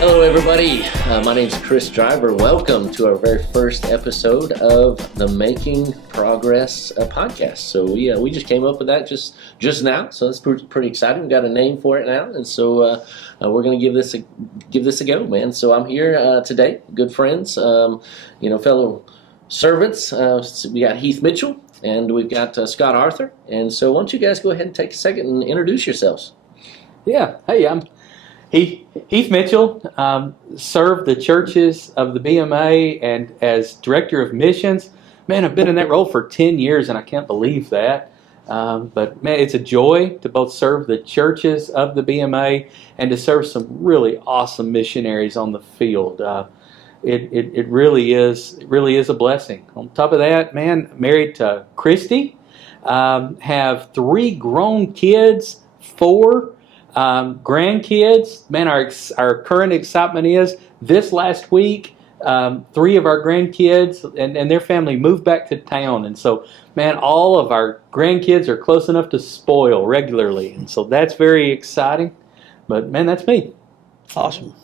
Hello, everybody. My name's Chris Driver. Welcome to our very first episode of the Making Progress podcast. So we just came up with that just now. So that's pretty exciting. We got a name for it now, and so we're going to give this a go, man. So I'm here today, good friends, fellow servants. So we got Heath Mitchell and we've got Scott Arthur. And so why don't you guys go ahead and take a second and introduce yourselves? Yeah. Hey, I'm Heath Mitchell. Served the churches of the BMA and as Director of Missions. Man, I've been in that role for 10 years and I can't believe that. But man, it's a joy to both serve the churches of the BMA and to serve some really awesome missionaries on the field. It really is a blessing. On top of that, man, married to Christy, have 3 grown kids, 4 grandkids. Man, our current excitement is this last week, 3 of our grandkids and their family moved back to town. And so, man, all of our grandkids are close enough to spoil regularly. And so that's very exciting. But, man, that's me. Awesome.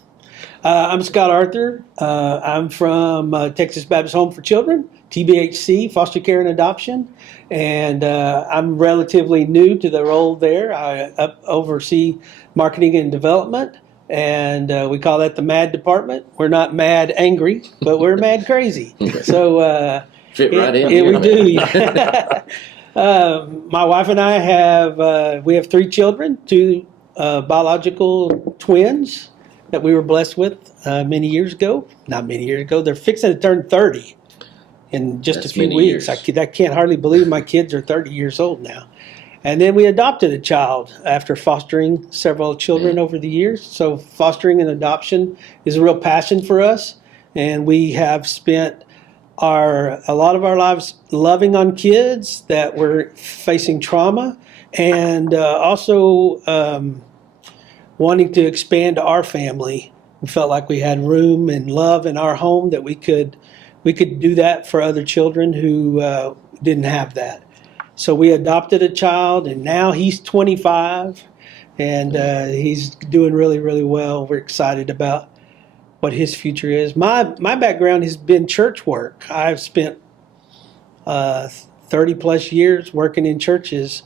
I'm Scott Arthur. I'm from Texas Baptist Home for Children, TBHC, Foster Care and Adoption. And I'm relatively new to the role there. I oversee marketing and development, and we call that the MAD department. We're not mad angry, but we're mad crazy. So Fit right in. we do. My wife and I have 3 children, 2 biological twins that we were blessed with many years ago. Not many years ago. They're fixing to turn 30 in just a few weeks. I can't hardly believe my kids are 30 years old now. And then we adopted a child after fostering several children over the years. So fostering and adoption is a real passion for us. And we have spent a lot of our lives loving on kids that were facing trauma and also wanting to expand our family. We felt like we had room and love in our home that we could do that for other children who didn't have that. So we adopted a child, and now he's 25, and he's doing really, really well. We're excited about what his future is. My background has been church work. I've spent 30 plus years working in churches.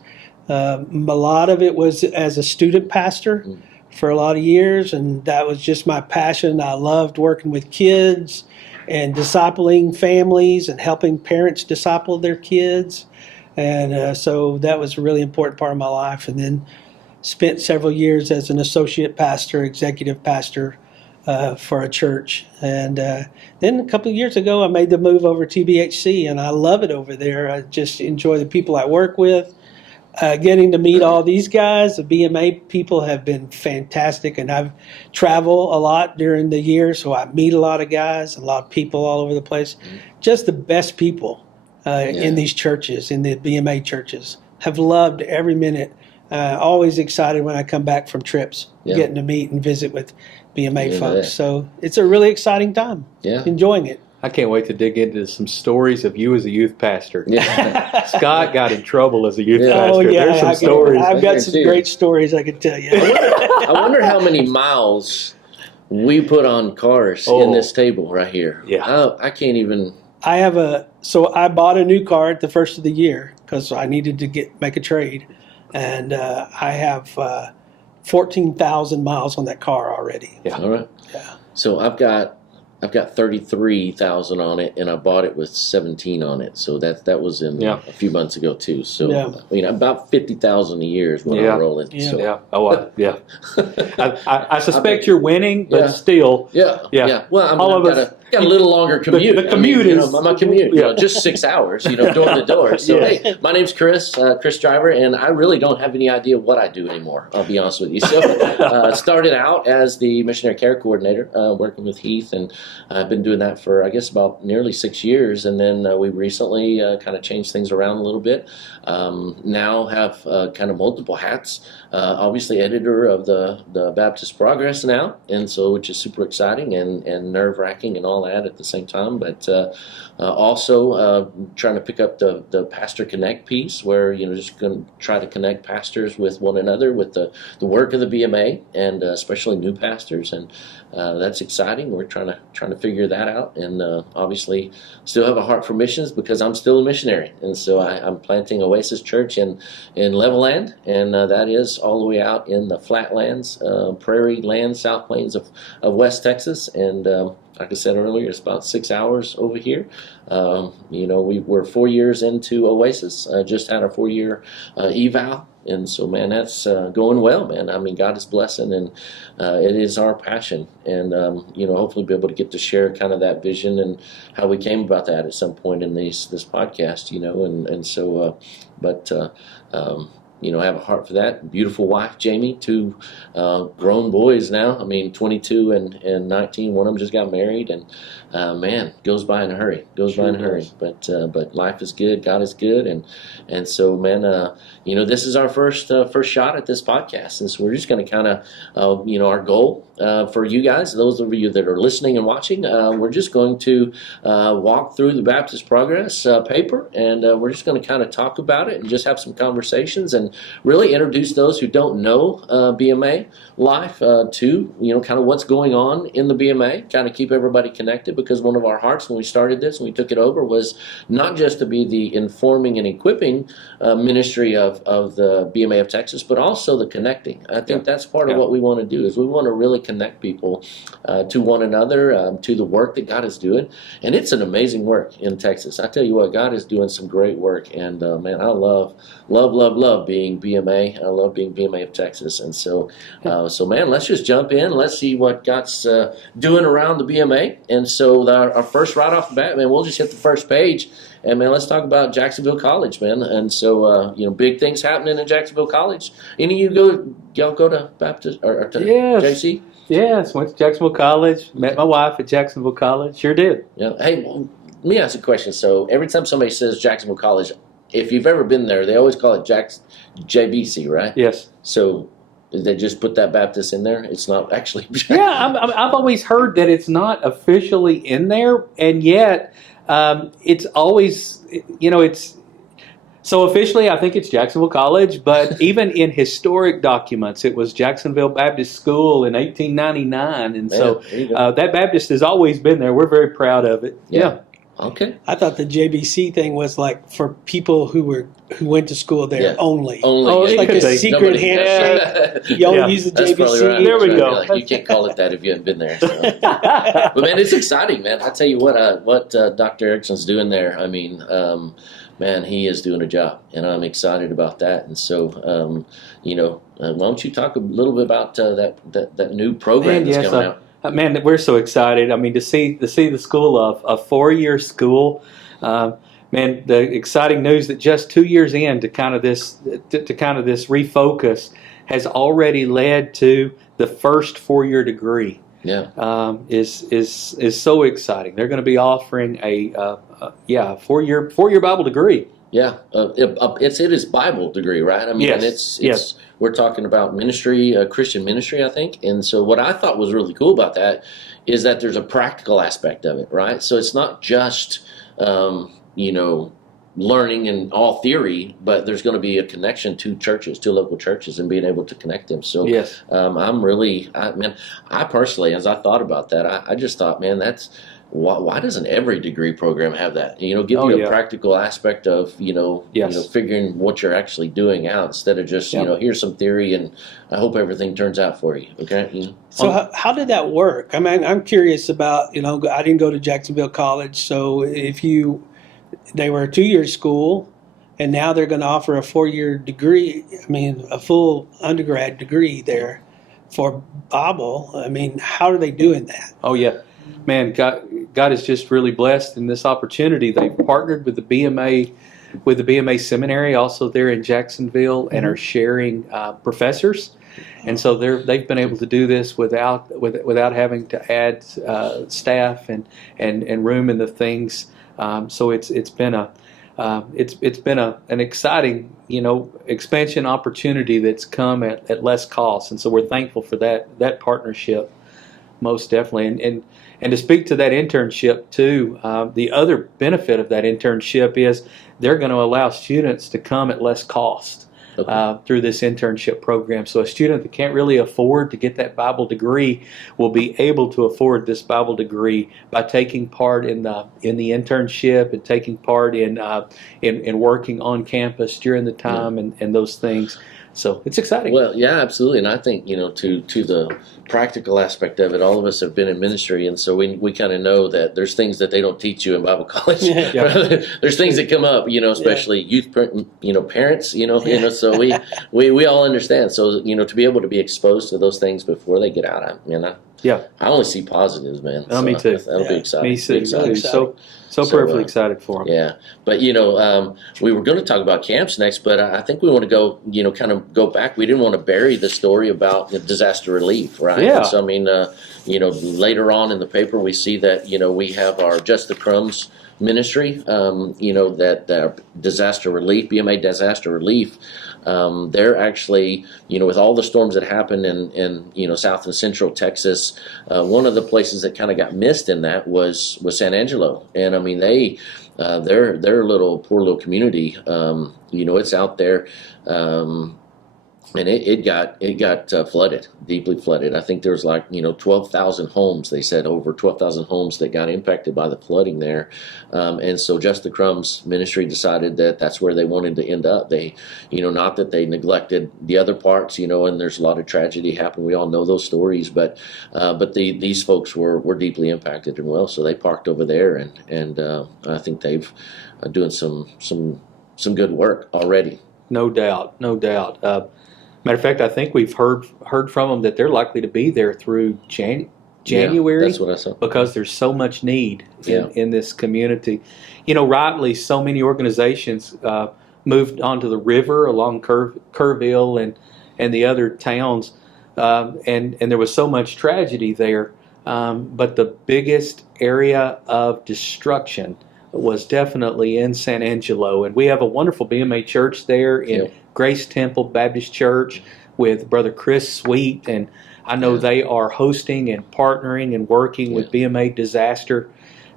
A lot of it was as a student pastor for a lot of years, and that was just my passion. I loved working with kids and discipling families and helping parents disciple their kids. And so that was a really important part of my life. And then spent several years as an associate pastor, executive pastor for a church. And then a couple of years ago, I made the move over to TBHC, and I love it over there. I just enjoy the people I work with. Getting to meet all these guys, the BMA people have been fantastic, and I've traveled a lot during the year, so I meet a lot of guys, a lot of people all over the place. Just the best people in these churches, in the BMA churches. Have loved every minute. Always excited when I come back from trips, getting to meet and visit with BMA folks. So it's a really exciting time. Yeah. Enjoying it. I can't wait to dig into some stories of you as a a pastor. Yeah. Scott got in trouble as a youth pastor. Oh, yeah. There's some stories. I've got some great stories I could tell you. I wonder how many miles we put on cars in this table right here. Yeah. I can't even. So I bought a new car at the first of the year because I needed to make a trade. And I have 14,000 miles on that car already. Yeah. All right. Yeah. So I've got 33,000 on it, and I bought it with 17 on it. So that was in a few months ago too. So I mean, about 50,000 a year is what I'm rolling. Yeah. So. Yeah. Oh, yeah. I suspect you're winning, but still. Yeah. Well, got a little longer commute. The commute is my commute. Just 6 hours. Door to door. So hey, my name's Chris Driver, and I really don't have any idea what I do anymore. I'll be honest with you. So started out as the missionary care coordinator, working with Heath and I've been doing that for, I guess, about nearly 6 years. And then we recently kind of changed things around a little bit. Now have kind of multiple hats. Obviously, editor of the Baptist Progress now, and so which is super exciting and nerve-wracking and all that at the same time. But also trying to pick up the Pastor Connect piece, where just going to try to connect pastors with one another with the work of the BMA, and especially new pastors, and that's exciting. We're trying to figure that out, and obviously still have a heart for missions because I'm still a missionary, and so I'm planting Oasis Church in Levelland, and that is all the way out in the flatlands, prairie land, South Plains of West Texas, and like I said earlier, it's about 6 hours over here. We're 4 years into Oasis. Just had a 4-year eval. And so, man, that's going well, man. I mean, God is blessing, and it is our passion. And, hopefully be able to get to share kind of that vision and how we came about that at some point in this podcast, I have a heart for that. Beautiful wife, Jamie, 2 grown boys now. I mean, 22 and 19. One of them just got married, and man, goes by in a hurry. But life is good. God is good, and so, man, this is our first shot at this podcast, and so we're just going to kind of, our goal for you guys, those of you that are listening and watching, we're just going to walk through the Baptist Progress paper, and we're just going to kind of talk about it and just have some conversations and really introduce those who don't know BMA life to kind of what's going on in the BMA, kind of keep everybody connected, because one of our hearts when we started this and we took it over was not just to be the informing and equipping ministry of the BMA of Texas, but also the connecting. I think that's part of what we want to do, is we want to really connect people to one another, to the work that God is doing. And it's an amazing work in Texas. I tell you what, God is doing some great work, and man, I love being BMA. I love being BMA of Texas. And so man, let's just jump in. Let's see what God's doing around the BMA. And so our first right off the bat, man, we'll just hit the first page. And man, let's talk about Jacksonville College, man. And so, big things happening in Jacksonville College. Any of y'all go to Baptist or to JC? Yes, went to Jacksonville College. Met my wife at Jacksonville College. Sure did. Yeah. Hey, let me ask a question. So every time somebody says Jacksonville College, if you've ever been there, they always call it JBC, right? Yes. So they just put that Baptist in there? It's not actually. Yeah, I've always heard that it's not officially in there, and yet it's always, it's. So officially, I think it's Jacksonville College, but even in historic documents, it was Jacksonville Baptist School in 1899, and so that Baptist has always been there. We're very proud of it. Yeah. Okay. I thought the JBC thing was like for people who went to school there only. Oh, it's like a secret handshake. You only use the That's JBC. Right. There we go. Like, you can't call it that if you haven't been there. So. But man, it's exciting, man. I tell you what Dr. Erickson's doing there. I mean, man, he is doing a job, and I'm excited about that. And so, why don't you talk a little bit about that new program that's coming out? Man, we're so excited. I mean, to see the school of a 4-year school. Man, the exciting news that just 2 years in to kind of this refocus has already led to the first 4-year degree. Yeah, is so exciting. They're going to be offering a 4-year Bible degree. Yeah, it is Bible degree, right? I mean, yes. it's we're talking about ministry, Christian ministry, I think. And so what I thought was really cool about that is that there's a practical aspect of it, right? So it's not just learning and all theory, but there's going to be a connection to churches, to local churches, and being able to connect them. So yes. I personally, as I thought about that, I just thought, man, that's. Why doesn't every degree program have that? Give you a practical aspect of figuring what you're actually doing out, instead of just here's some theory and I hope everything turns out for you. Okay. So how did that work? I mean, I'm curious about I didn't go to Jacksonville College, so they were a 2-year school, and now they're going to offer a 4-year degree. I mean, a full undergrad degree there for Bible. I mean, how are they doing that? Oh yeah. Man, God is just really blessed in this opportunity. They've partnered with the BMA with the BMA seminary also there in Jacksonville and Mm-hmm. are sharing professors. And so they've been able to do this without having to add staff and room and the things. So it's been an exciting expansion opportunity that's come at less cost. And so we're thankful for that partnership, most definitely. And to speak to that internship too, the other benefit of that internship is they're going to allow students to come at less cost. Through this internship program. So a student that can't really afford to get that Bible degree will be able to afford this Bible degree by taking part in the internship and taking part in working on campus during the time and those things. So it's exciting. Well, yeah, absolutely. And I think, to the practical aspect of it, all of us have been in ministry, and so we kind of know that there's things that they don't teach you in Bible college. Yeah. There's things that come up, especially youth, parents, so we all understand. So, to be able to be exposed to those things before they get out, I only see positives, man. Oh, me too. That'll be exciting. Me too. Exciting. So prayerfully excited for them. Yeah, but we were going to talk about camps next, but I think we want to go, kind of go back. We didn't want to bury the story about disaster relief, right? Yeah. And so later on in the paper we see that we have our Just the Crumbs ministry, that disaster relief, BMA disaster relief. They're actually, with all the storms that happened in South and Central Texas, one of the places that kind of got missed in that was San Angelo, and their poor little community, it's out there. And it got flooded, deeply flooded. I think there was 12,000 homes. They said over 12,000 homes that got impacted by the flooding there. And so Just the Crumbs ministry decided that that's where they wanted to end up. They, not that they neglected the other parts, and there's a lot of tragedy happened. We all know those stories, but these folks were deeply impacted and so they parked over there, and I think they've doing some good work already. No doubt. Matter of fact, I think we've heard from them that they're likely to be there through January. Yeah, that's what I saw. Because there's so much need in this community. Rightly, so many organizations moved onto the river along Kerrville and the other towns, and there was so much tragedy there. But the biggest area of destruction was definitely in San Angelo, and we have a wonderful BMA church there in Grace Temple Baptist Church with Brother Chris Sweet, and I know they are hosting and partnering and working with BMA Disaster,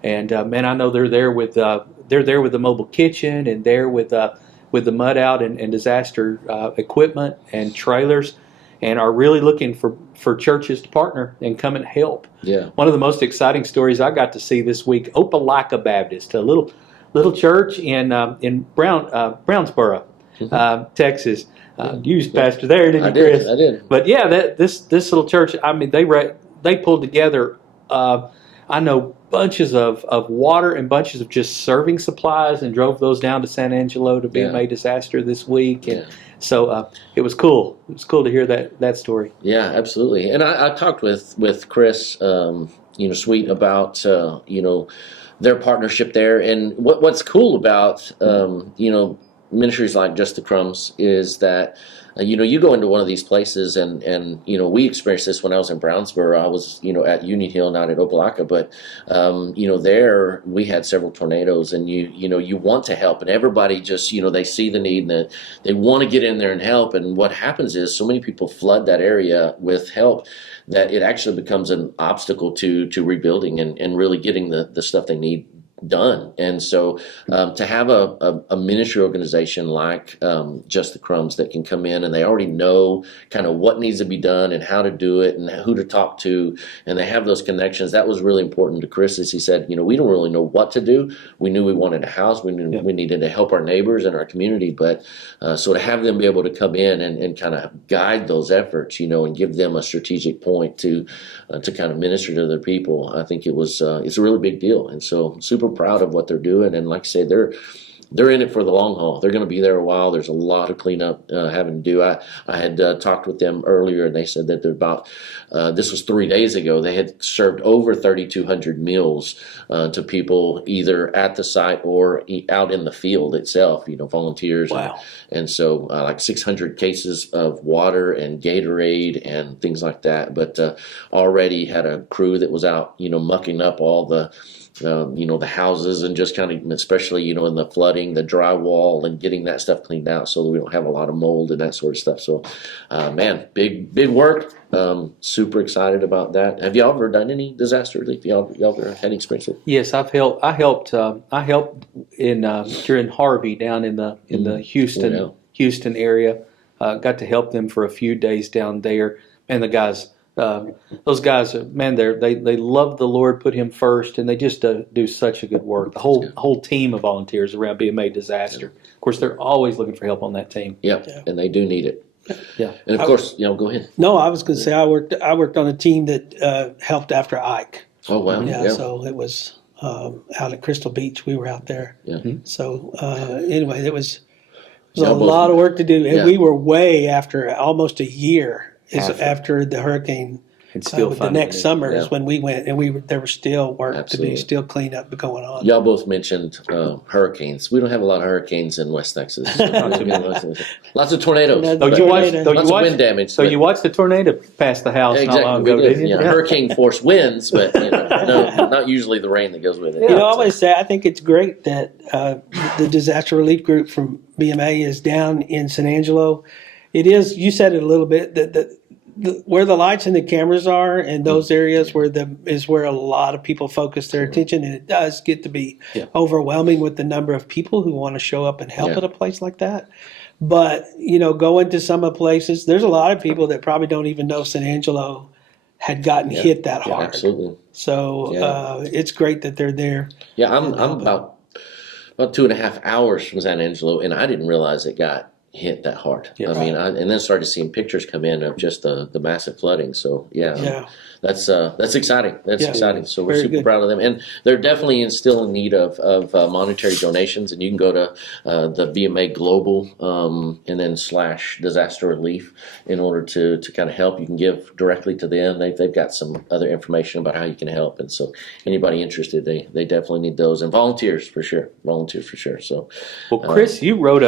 and I know they're there with the mobile kitchen and there with the mud out and disaster equipment and trailers, and are really looking for churches to partner and come and help. Yeah. One of the most exciting stories I got to see this week, Opelika Baptist, a little church in Brownsboro, Texas. You was pastor there, didn't you, Chris? I did. But this little church, they pulled together, I know, bunches of water and bunches of just serving supplies and drove those down to San Angelo to BMA Disaster this week. And so it was cool. It was cool to hear that story. Yeah, absolutely. And I talked with Chris, Sweet about, their partnership there. And what's cool about, ministries like Just the Crumbs is that, you go into one of these places and we experienced this when I was in Brownsboro. I was, at Union Hill, not at Opelika, but, there we had several tornadoes, and you want to help, and everybody just, they see the need and they want to get in there and help. And what happens is so many people flood that area with help that it actually becomes an obstacle to rebuilding and really getting the stuff they need done. And so to have a ministry organization like Just the Crumbs that can come in and they already know kind of what needs to be done and how to do it and who to talk to, and they have those connections, that was really important to Chris. As he said, we don't really know what to do. We knew we wanted a house. We knew we needed to help our neighbors and our community, but so to have them be able to come in and kind of guide those efforts, and give them a strategic point to kind of minister to their people, I think it's a really big deal. And so super proud of what they're doing, and like I say, they're in it for the long haul. They're going to be there a while. There's a lot of cleanup having to do. I had talked with them earlier, and they said that they're about, this was 3 days ago, they had served over 3,200 meals to people either at the site or out in the field itself, volunteers. Wow. And so like 600 cases of water and Gatorade and things like that. But already had a crew that was out, mucking up all the the houses and just kind of, especially, in the flooding, the drywall, and getting that stuff cleaned out so that we don't have a lot of mold and that sort of stuff. So, man, big work. Super excited about that. Have y'all ever done any disaster relief? Y'all ever had any experience with? Yes, I helped in during Harvey down in the Houston area. Got to help them for a few days down there, and the guys. Those guys, man, they love the Lord, put Him first, and they just do such a good work. The whole team of volunteers around BMA Disaster. Of course, they're always looking for help on that team. Yep, yeah. And they do need it. Yeah, and of course, go ahead. No, I was going to say I worked on a team that helped after Ike. Oh wow! Yeah. So it was out at Crystal Beach. We were out there. Yeah. So anyway, it was a lot of work to do, and we were way after almost a year. After the hurricane, and still the next summer is when we went, and there was still work to be, still cleanup going on. Y'all both mentioned hurricanes. We don't have a lot of hurricanes in West Texas. Lots of tornadoes. Lots of wind damage. So you watched the tornado pass the house not long ago, did you? Yeah. Hurricane force winds, but no, not usually the rain that goes with it. I always say I think it's great that the disaster relief group from BMA is down in San Angelo. It is. You said it a little bit that where the lights and the cameras are, and those areas is where a lot of people focus their attention, and it does get to be overwhelming with the number of people who want to show up and help at a place like that. But going to some of the places, there's a lot of people that probably don't even know San Angelo had gotten hit that hard. Absolutely. So it's great that they're there. Yeah, I'm about 2.5 hours from San Angelo, and I didn't realize it got hit that hard. Yeah, I mean, and then started seeing pictures come in of just the massive flooding. So that's exciting. That's exciting. So we're super proud of them, and they're definitely still in need of monetary donations. And you can go to the BMA Global and then / disaster relief in order to kind of help. You can give directly to them. They've got some other information about how you can help, and so anybody interested, they definitely need those, and volunteers for sure. So, well, Chris, you wrote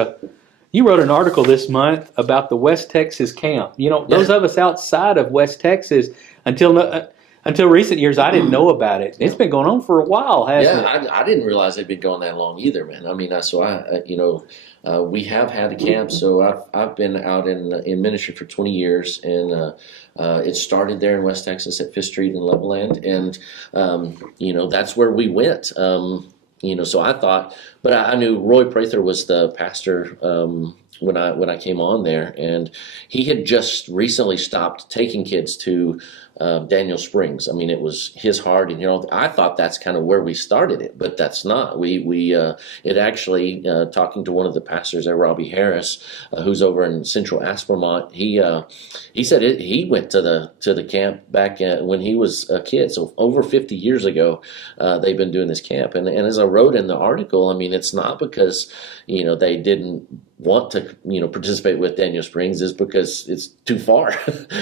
an article this month about the West Texas camp. Those of us outside of West Texas, until recent years, I didn't know about it. It's been going on for a while, hasn't it? Yeah, I didn't realize it'd been going that long either, man. I mean, we have had a camp. So I've been out in ministry for 20 years, and it started there in West Texas at Fifth Street in Levelland, and that's where we went. So I thought, but I knew Roy Prather was the pastor when I came on there, and he had just recently stopped taking kids to Daniel Springs. I mean, it was his heart, and I thought that's kind of where we started it, but that's not. It actually talking to one of the pastors there, Robbie Harris, who's over in Central Aspermont. He said he went to the camp back when he was a kid, so over 50 years ago. They've been doing this camp, and as I wrote in the article, I mean, it's not because they didn't want to participate with Daniel Springs, is because it's too far.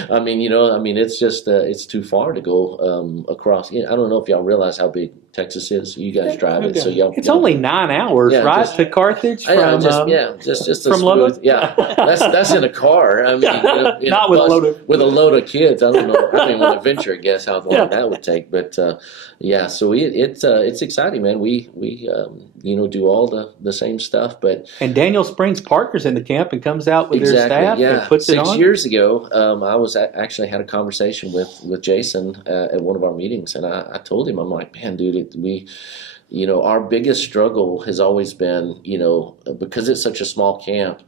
I mean, it's just it's too far to go across. I don't know if y'all realize how big Texas is. You guys drive it, so y'all. It's only 9 hours, right, to Carthage from just from Lubbock. Yeah, that's in a car. I mean, not with a load of kids. I don't know. I mean, want to venture a guess how long that would take, but so it's exciting, man. We do all the same stuff, but and Daniel Springs partners in the camp and comes out with their staff and puts it on. 6 years ago, I was actually had a conversation with Jason at one of our meetings, and I told him, I'm like, man, dude, our biggest struggle has always been, because it's such a small camp,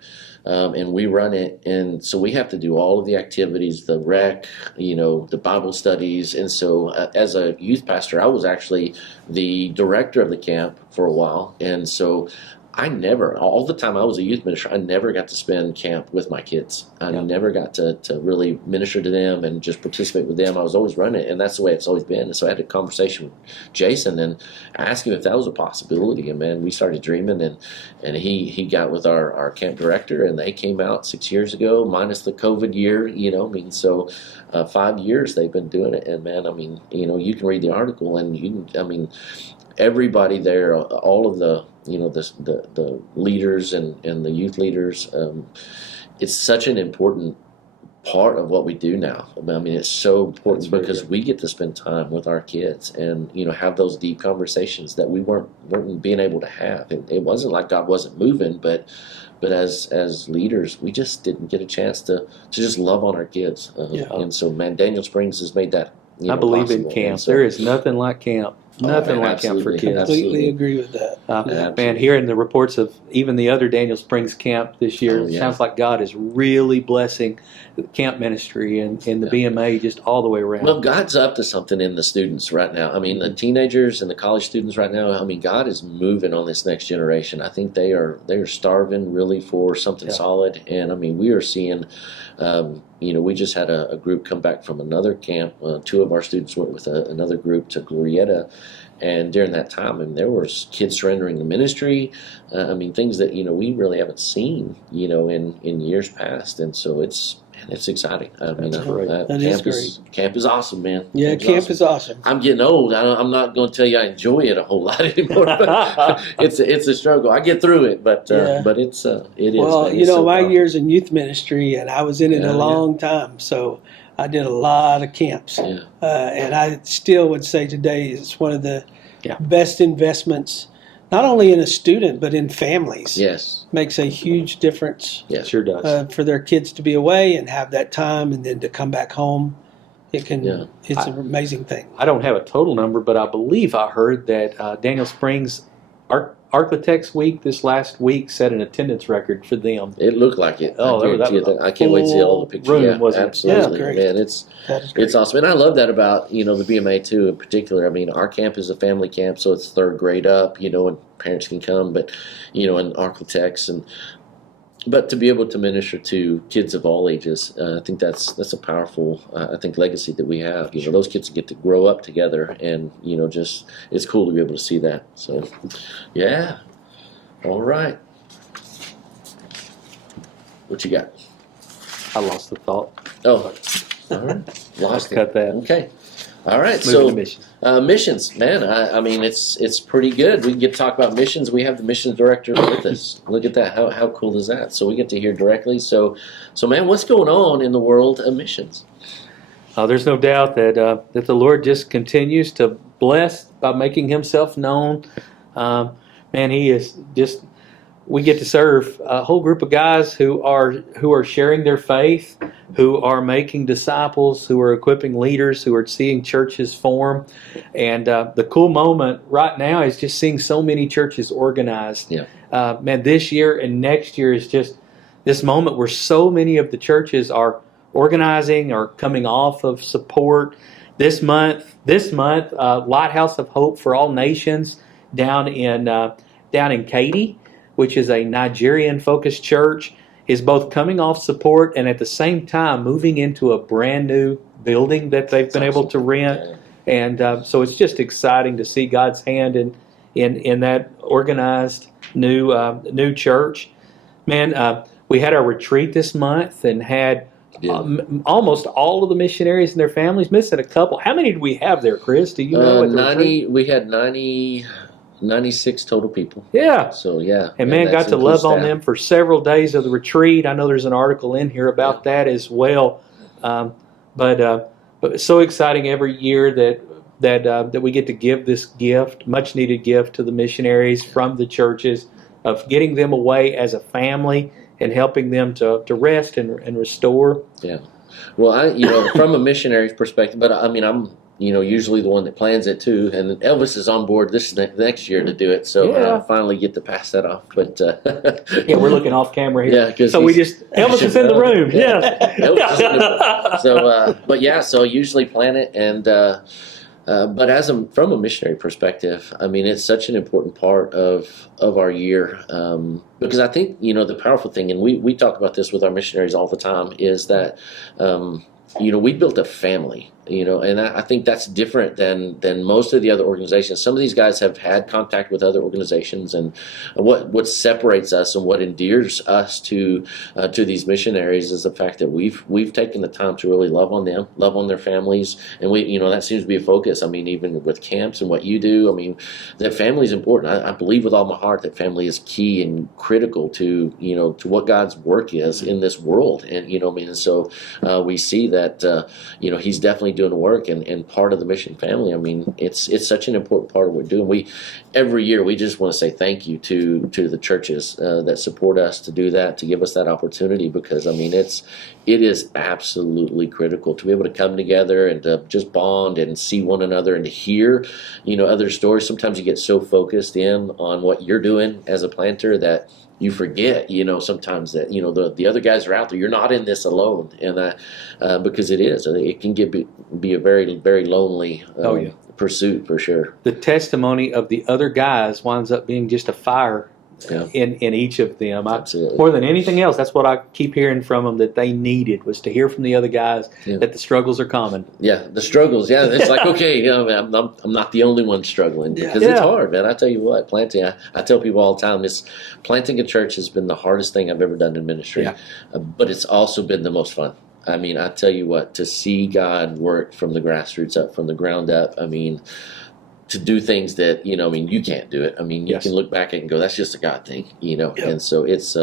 and we run it, and so we have to do all of the activities, the rec, the Bible studies, and so as a youth pastor, I was actually the director of the camp for a while, and so I never, all the time I was a youth minister, I never got to spend camp with my kids. I never got to really minister to them and just participate with them. I was always running it, and that's the way it's always been. And so I had a conversation with Jason and asked him if that was a possibility. And man, we started dreaming, and he got with our camp director, and they came out 6 years ago, minus the COVID year, so 5 years they've been doing it. And man, you can read the article, and everybody there, all of the the leaders and the youth leaders, it's such an important part of what we do now. It's so important because we get to spend time with our kids and have those deep conversations that we weren't being able to have. It wasn't like God wasn't moving, but as leaders, we just didn't get a chance to just love on our kids. And so, man, Daniel Springs has made that. I believe possible. in camp. So, there is nothing like camp. Nothing like camp for kids. Completely agree with that. Man, hearing the reports of even the other Daniel Springs camp this year, it sounds like God is really blessing the camp ministry and the BMA just all the way around. Well, God's up to something in the students right now. The teenagers and the college students right now, God is moving on this next generation. I think they are starving really for something solid. And we are seeing, we just had a group come back from another camp. Two of our students went with another group to Glorieta. And during that time, there were kids surrendering the ministry. Things that we really haven't seen, in years past. And so it's exciting. Camp is awesome, man. Yeah, camp is awesome. I'm getting old. I'm not going to tell you I enjoy it a whole lot anymore. But it's a struggle. I get through it, but it is. Well, man. My years in youth ministry, and I was in it a long time, so I did a lot of camps. Yeah. And I still would say today it's one of the best investments, not only in a student, but in families. Yes. Makes a huge difference. Yes, sure does. For their kids to be away and have that time and then to come back home. It's an amazing thing. I don't have a total number, but I believe I heard that Daniel Springs Architects Week this last week set an attendance record for them. It looked like it. Oh, I can't wait to see all the pictures. Absolutely, man. It's awesome, and I love that about the BMA too. In particular, our camp is a family camp, so it's third grade up. And parents can come, but and architects But to be able to minister to kids of all ages, I think that's a powerful, legacy that we have. Those kids get to grow up together, and just it's cool to be able to see that. So, yeah, all right. What you got? I lost the thought. Oh, all right. Lost it. Cut that. Okay. All right. Moving to missions. Missions, man. It's pretty good. We get to talk about missions. We have the missions director with us. Look at that. How cool is that? So we get to hear directly. So man, what's going on in the world of missions? There's no doubt that the Lord just continues to bless by making Himself known. Man, He is just. We get to serve a whole group of guys who are sharing their faith, who are making disciples, who are equipping leaders, who are seeing churches form. And the cool moment right now is just seeing so many churches organized. Yeah. Man, this year and next year is just this moment where so many of the churches are organizing or coming off of support. This month, Lighthouse of Hope for All Nations down in Katy, which is a Nigerian-focused church, is both coming off support and at the same time moving into a brand new building that they've been able to rent. And so it's just exciting to see God's hand in that organized new church. Man, we had our retreat this month and had almost all of the missionaries and their families, missing a couple. How many did we have there, Chris? Do you know? 90. We had 96 total people. Yeah. So, yeah. And man, got to love on them for several days of the retreat. I know there's an article in here about that as well. But it's so exciting every year that we get to give this gift, much needed gift to the missionaries from the churches, of getting them away as a family and helping them to rest and restore. Yeah. Well, from a missionary's perspective, but I'm usually the one that plans it too, and Elvis is on board this next year to do it. So I finally get to pass that off. But we're looking off camera here. Yeah, so Elvis is in the room. Yeah. Elvis is in the room. So, so I usually plan it, and But from a missionary perspective, I mean, it's such an important part of our year, because I think, the powerful thing, and we talk about this with our missionaries all the time, is that we built a family. And I think that's different than most of the other organizations. Some of these guys have had contact with other organizations, and what separates us and what endears us to these missionaries is the fact that we've taken the time to really love on them, love on their families, and that seems to be a focus. I mean, even with camps and what you do, I mean, that family is important. I believe with all my heart that family is key and critical to to what God's work is in this world, and and so we see that He's definitely doing the work, and part of the mission family. I mean, it's such an important part of what we're doing. Every year we just want to say thank you to the churches that support us to do that, to give us that opportunity, because I mean it is absolutely critical to be able to come together and to just bond and see one another and to hear other stories. Sometimes you get so focused in on what you're doing as a planter that you forget, sometimes that, the other guys are out there. You're not in this alone. And because it can be a very, very lonely pursuit for sure. The testimony of the other guys winds up being just a fire in each of them. Absolutely. More than anything else, that's what I keep hearing from them that they needed, was to hear from the other guys that the struggles are common. Yeah, the struggles. Yeah, it's like, okay, I'm not the only one struggling, because it's hard, man. I tell you what, planting. I tell people all the time, planting a church has been the hardest thing I've ever done in ministry, but it's also been the most fun. I mean, I tell you what, to see God work from the grassroots up, from the ground up. I mean, to do things that you can't do it. I mean, you can look back and go, that's just a God thing, And so it's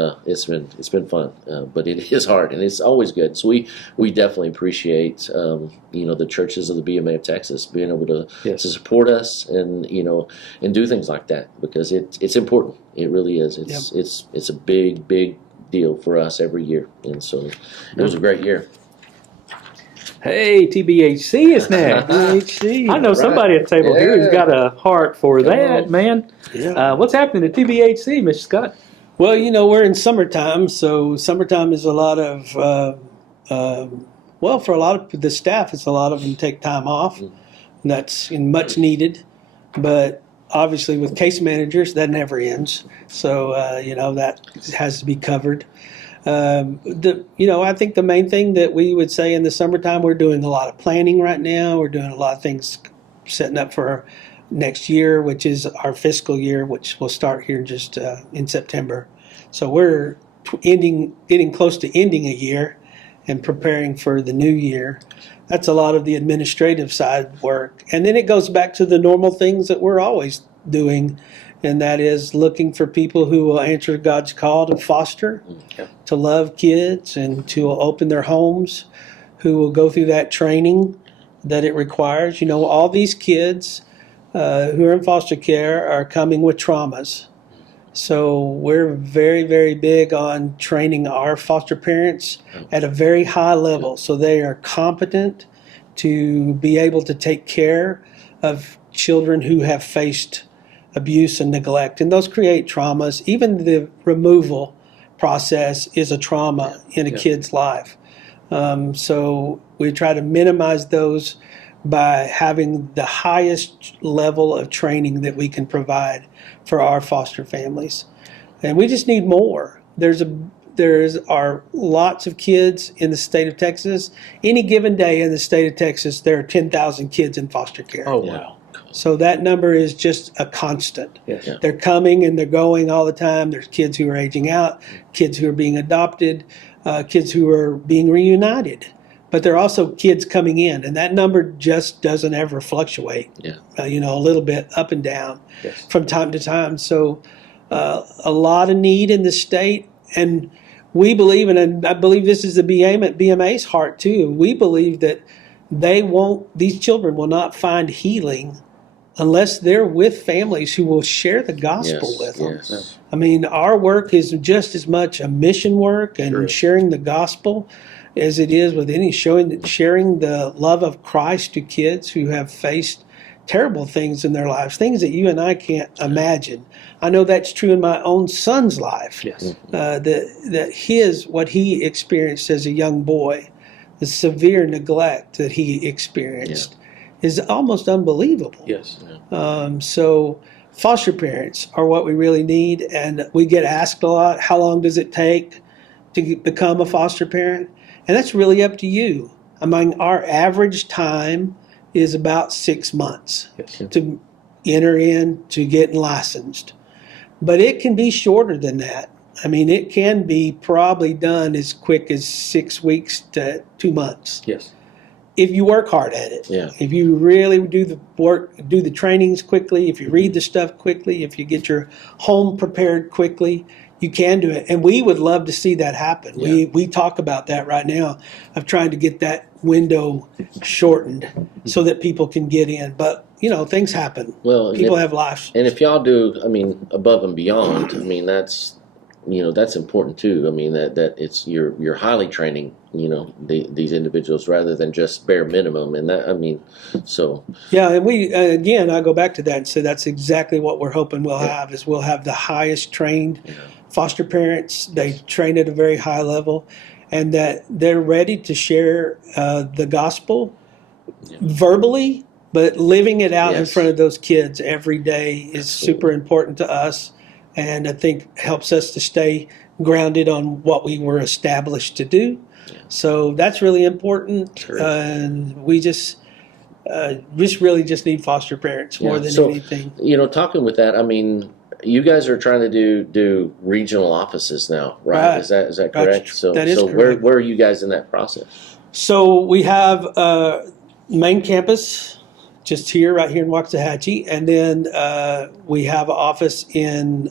been fun, but it is hard, and it's always good. So we definitely appreciate the churches of the BMA of Texas being able to support us and and do things like that, because it's important. It really is. It's a big deal for us every year, and so it was a great year. Hey, TBHC is next. TBHC. I know somebody at the table here who's got a heart for that, man. Yeah. What's happening to TBHC, Mr. Scott? Well, we're in summertime, so summertime is a lot of, for a lot of the staff, it's a lot of them take time off. And that's much needed. But obviously with case managers, that never ends. So, that has to be covered. I think the main thing that we would say in the summertime, we're doing a lot of planning right now. We're doing a lot of things setting up for next year, which is our fiscal year, which will start here just in September. So we're getting close to ending a year and preparing for the new year. That's a lot of the administrative side work. And then it goes back to the normal things that we're always doing, and that is looking for people who will answer God's call to foster, to love kids, and to open their homes, who will go through that training that it requires. All these kids who are in foster care are coming with traumas. So we're very, very big on training our foster parents at a very high level, so they are competent to be able to take care of children who have faced abuse and neglect, and those create traumas. Even the removal process is a trauma in a kid's life. So we try to minimize those by having the highest level of training that we can provide for our foster families. And we just need more. There are lots of kids in the state of Texas. Any given day in the state of Texas, there are 10,000 kids in foster care. Oh, wow. So that number is just a constant. Yes. Yeah. They're coming and they're going all the time. There's kids who are aging out, kids who are being adopted, kids who are being reunited. But there are also kids coming in, and that number just doesn't ever fluctuate. Yeah. A little bit up and down from time to time. So a lot of need in the state, and we believe, and I believe this is the BMA's heart too. We believe that these children will not find healing unless they're with families who will share the gospel with them. Yes. I mean, our work is just as much a mission work and sharing the gospel as it is with sharing the love of Christ to kids who have faced terrible things in their lives, things that you and I can't imagine. I know that's true in my own son's life. Yes. What he experienced as a young boy, the severe neglect that he experienced. is almost unbelievable. Yes. So foster parents are what we really need, and we get asked a lot, how long does it take to become a foster parent? And that's really up to you. I mean, our average time is about 6 months Yes. to enter in, to get licensed. But it can be shorter than that. I mean, it can be probably done as quick as 6 weeks to 2 months. Yes. If you work hard at it. Yeah. If you really do the work, do the trainings quickly, if you read the stuff quickly, if you get your home prepared quickly, you can do it. And we would love to see that happen. Yeah. We talk about that right now, of trying to get that window shortened so that people can get in. But, you know, things happen. Well, People have lives. and if y'all do, I mean, above and beyond, I mean, that's, you know, that's important too. I mean, that it's you're highly training, you know, these individuals rather than just bare minimum. And that, I mean, so Yeah, and we again, I go back to that and say that's exactly what we're hoping we'll have, is we'll have the highest trained foster parents. They train at a very high level, and that they're ready to share the gospel verbally, but living it out in Yes. front of those kids every day is super important to us, and I think helps us to stay grounded on what we were established to do. So that's really important. Sure. And we just really just need foster parents more than So, anything. you know, talking with that, I mean, you guys are trying to do regional offices now, right? Right. Is that correct? That's- So that is so correct. where are you guys in that process? So we have main campus just here, right here in Waxahachie, and then we have an office in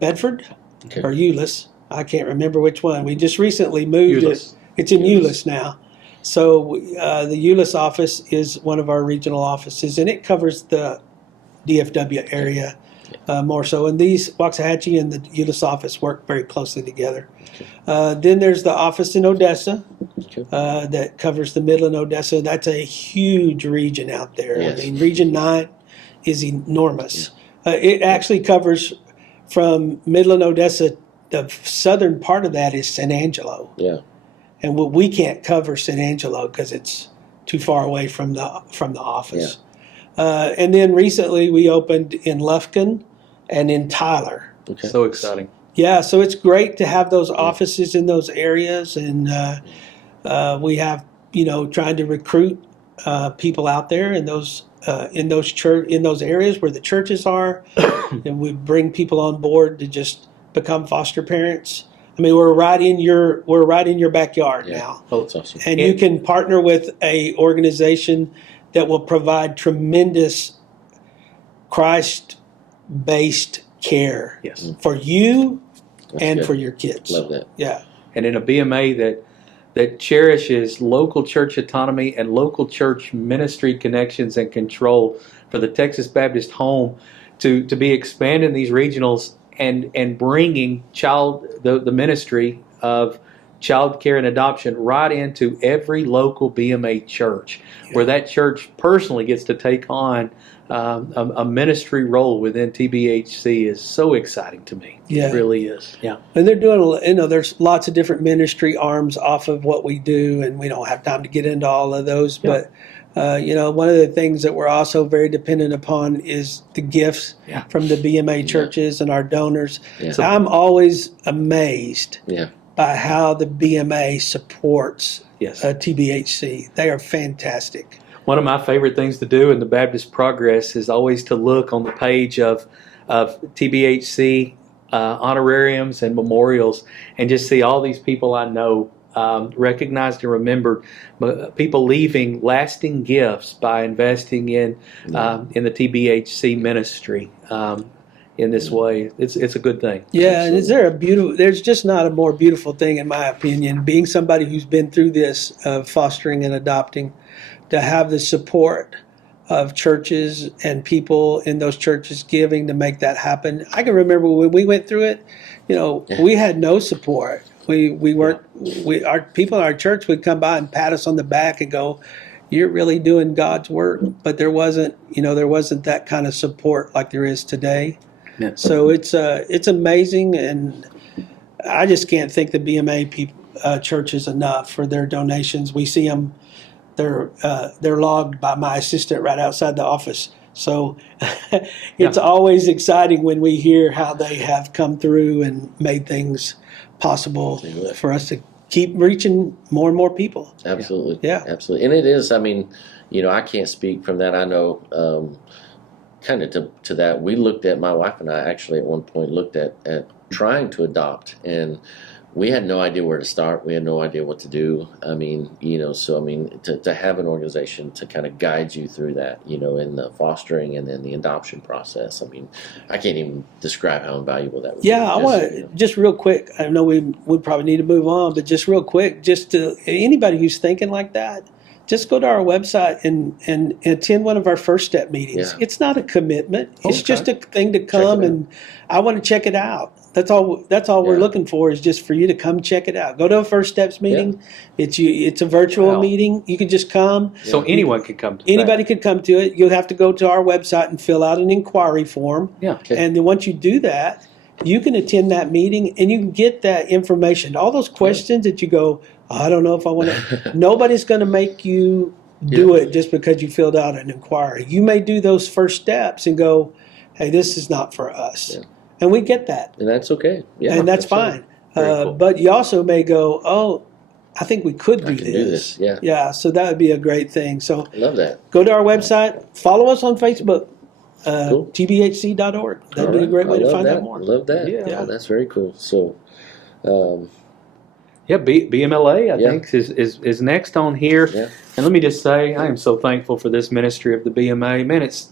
Bedford Okay. or Euless. I can't remember which one. We just recently moved Euless. it. It's in Euless. Euless now. So the Euless office is one of our regional offices, and it covers the DFW area more so. And these, Waxahachie and the Euless office, work very closely together. Then there's the office in Odessa Okay. that covers the Midland Odessa. That's a huge region out there. Yes. I mean, Region 9 is enormous. It actually covers from Midland Odessa. The southern part of that is San Angelo. Yeah. And we can't cover San Angelo because it's too far away from the office. And then recently we opened in Lufkin and in Tyler. Okay. So exciting. Yeah, so it's great to have those offices in those areas, and we have, you know, trying to recruit people out there in those areas where the churches are, and we bring people on board to just become foster parents. I mean, we're right in your backyard now, Oh, That's awesome. and you can partner with a organization that will provide tremendous Christ-based care Yes. for you That's and good. for your kids. Love that. Yeah. And in a BMA that cherishes local church autonomy and local church ministry connections and control for the Texas Baptist home to be expanding these regionals and bringing the ministry of child care and adoption right into every local BMA church, where that church personally gets to take on a ministry role within TBHC is so exciting to me. Yeah. It really is. Yeah. And they're doing, you know, there's lots of different ministry arms off of what we do, and we don't have time to get into all of those. Yeah. But, you know, one of the things that we're also very dependent upon is the gifts Yeah. from the BMA churches and our donors. Yeah. So I'm always amazed Yeah. by how the BMA supports Yes. TBHC. They are fantastic. One of my favorite things to do in the Baptist Progress is always to look on the page of TBHC honorariums and memorials and just see all these people I know recognized and remembered, people leaving lasting gifts by investing in the TBHC ministry in this way. It's a good thing. Yeah, and is there there's just not a more beautiful thing, in my opinion, being somebody who's been through this fostering and adopting, to have the support of churches and people in those churches giving to make that happen. I can remember when we went through it, you know, we had no support. We weren't, our people in our church would come by and pat us on the back and go, "You're really doing God's work." But there wasn't that kind of support like there is today. Yeah. So it's amazing, and I just can't thank the BMA churches enough for their donations. We see them they're logged by my assistant right outside the office. So it's always exciting when we hear how they have come through and made things possible for us to keep reaching more and more people. Absolutely. Yeah. Absolutely. And it is, I mean, I can't speak from that. I know kind of to that. We looked at, my wife and I actually at one point looked at trying to adopt, and we had no idea where to start. We had no idea what to do. I mean, so I mean, to have an organization to kind of guide you through that, in the fostering and then the adoption process. I mean, I can't even describe how invaluable that would be. Yeah, I want to just real quick. I know we probably need to move on, but just real quick, just to anybody who's thinking like that, just go to our website and attend one of our first step meetings. Yeah. It's not a commitment. It's just a thing to come and I want to check it out. That's all we're looking for is just for you to come check it out. Go to a first steps meeting. Yeah. It's a virtual meeting. You can just come. So anyone can come to that. Anybody could come to it. You'll have to go to our website and fill out an inquiry form. Yeah. Okay. And then once you do that, you can attend that meeting and you can get that information. All those questions that you go, I don't know if I want to. Nobody's going to make you do it just because you filled out an inquiry. You may do those first steps and go, hey, this is not for us. Yeah. And we get that. And that's okay. Yeah. And that's fine. Cool. But you also may go, oh, I think we could do this. Yeah. Yeah. So that would be a great thing. So I love that. Go to our website. Follow us on Facebook. Cool. tbhc.org. That'd be a great way to find out more. Love that. Yeah. That's very cool. So, BMLA, I think, is next on here. Yeah. And let me just say, I am so thankful for this ministry of the BMA. Man, it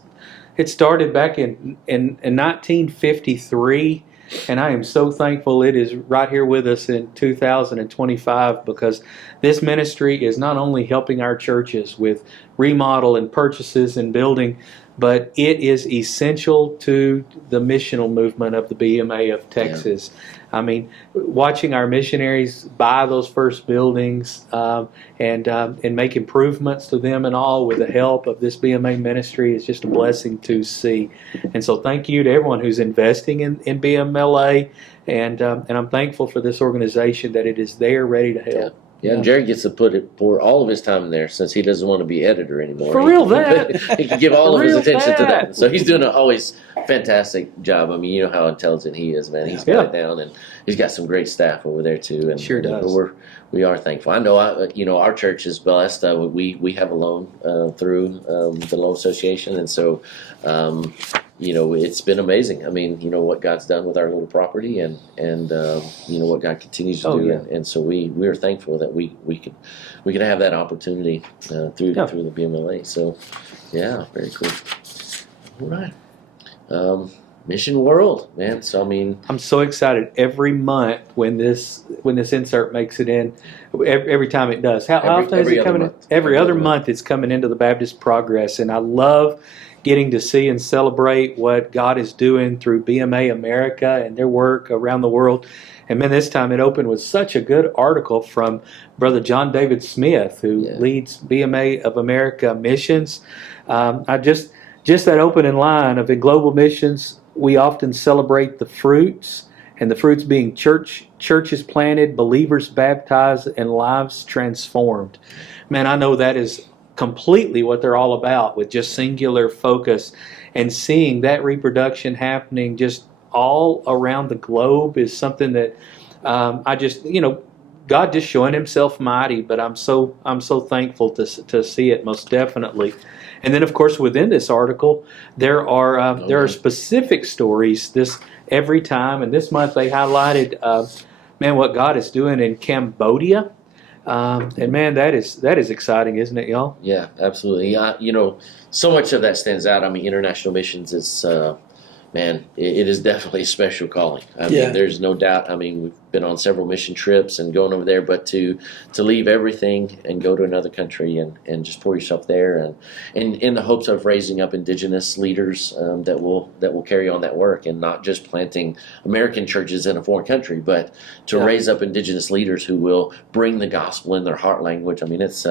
started back in 1953, and I am so thankful it is right here with us in 2025 because this ministry is not only helping our churches with remodel and purchases and building, but it is essential to the missional movement of the BMA of Texas. Yeah. I mean, watching our missionaries buy those first buildings and make improvements to them and all with the help of this BMA ministry is just a blessing to see. And so thank you to everyone who's investing in BMLA, and I'm thankful for this organization that it is there ready to help. Yeah. Yeah, and Jerry gets to pour all of his time in there since he doesn't want to be editor anymore. For real, that. He can give all of his attention to that. So he's doing an always fantastic job. I mean, you know how intelligent he is, man. He's got it down, and he's got some great staff over there too. And sure does. We are thankful. I know, our church is blessed. We have a loan through the loan association, and so. It's been amazing. I mean, what God's done with our little property and what God continues to do. Yeah. And so we are thankful that we could have that opportunity through the BMLA. So, yeah, very cool. All right. Mission World, man. So, I mean, I'm so excited every month when this insert makes it in. Every time it does. How often is it coming in? Every other month it's coming into the Baptist Progress, and I love getting to see and celebrate what God is doing through BMA America and their work around the world. And man, this time it opened with such a good article from Brother John David Smith, who leads BMA of America missions. Just that opening line of in global missions, we often celebrate the fruits, and the fruits being churches planted, believers baptized, and lives transformed. Man, I know that is completely what they're all about, with just singular focus, and seeing that reproduction happening just all around the globe is something that God just showing Himself mighty. But I'm so thankful to see it, most definitely. And then, of course, within this article, there are specific stories every time. And this month they highlighted, what God is doing in Cambodia. And man, that is exciting, isn't it, y'all? Yeah, absolutely. So much of that stands out. I mean, international missions is, it is definitely a special calling. I mean, there's no doubt. I mean, we've been on several mission trips and going over there, but to leave everything and go to another country and just pour yourself there, and in the hopes of raising up indigenous leaders that will carry on that work, and not just planting American churches in a foreign country, but to raise up indigenous leaders who will bring the gospel in their heart language. I mean, it's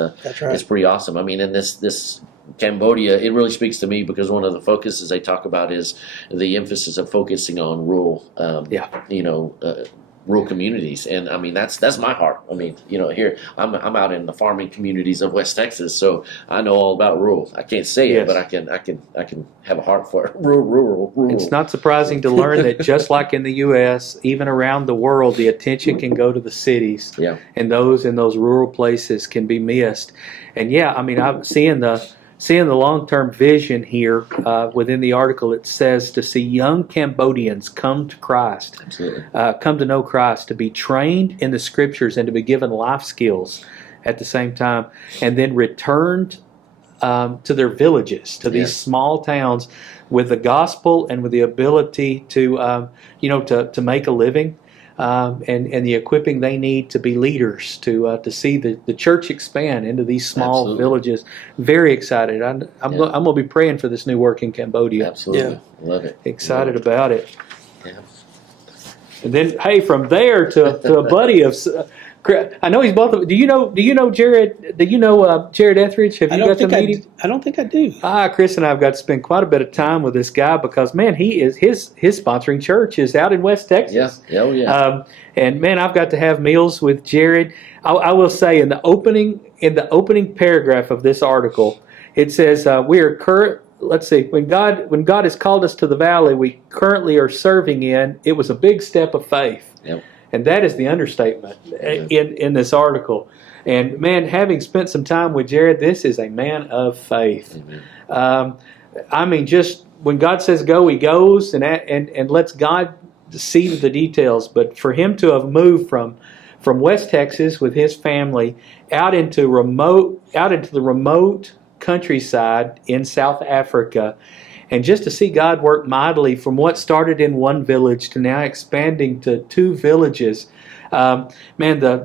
pretty awesome. I mean, in this Cambodia, it really speaks to me because one of the focuses they talk about is the emphasis of focusing on rural, rural communities, and I mean that's my heart. I mean, here I'm out in the farming communities of West Texas, so I know all about rural. I can't say it, Yes. but I can have a heart for it. Rural. It's not surprising to learn that just like in the U.S., even around the world, the attention can go to the cities, Yeah. and those in those rural places can be missed. And yeah, I mean, I'm seeing the long-term vision here within the article. It says to see young Cambodians come to Christ, Absolutely. come to know Christ, to be trained in the Scriptures, and to be given life skills at the same time, and then returned to their villages, to these Yes. small towns, with the gospel and with the ability to to make a living, and the equipping they need to be leaders, to see the church expand into these small Absolutely. villages. Very excited. I'm going to be praying for this new work in Cambodia. Absolutely. Yeah. Love it. Excited about it. Yeah. And then, hey, from there to a buddy of. I know he's both. Do you know Jared? Do you know Jared Etheridge? Have you got to meet him? I don't think I do. Chris and I have got to spend quite a bit of time with this guy because, man, he is his sponsoring church is out in West Texas. Yeah. Oh yeah. And man, I've got to have meals with Jared. I will say in the opening paragraph of this article, it says we are current. Let's see. When God has called us to the valley we currently are serving in, it was a big step of faith. Yep. And that is the understatement in this article. And man, having spent some time with Jared, this is a man of faith. I mean, just when God says go, he goes, and lets God see to the details. But for him to have moved from West Texas with his family out into the remote countryside in South Africa, and just to see God work mightily from what started in one village to now expanding to 2 villages.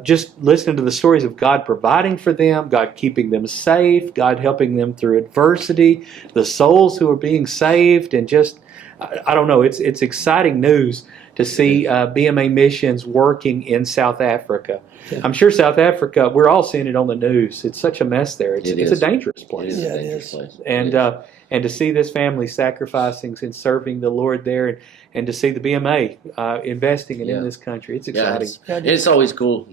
Just listening to the stories of God providing for them, God keeping them safe, God helping them through adversity, the souls who are being saved, and just, I don't know, it's exciting news to see BMA missions working in South Africa. Yeah. I'm sure South Africa, we're all seeing it on the news. It's such a mess there. It's a dangerous place. It is a dangerous place. And to see this family sacrificing and serving the Lord there, and to see the BMA investing in this country, it's exciting. It's always cool,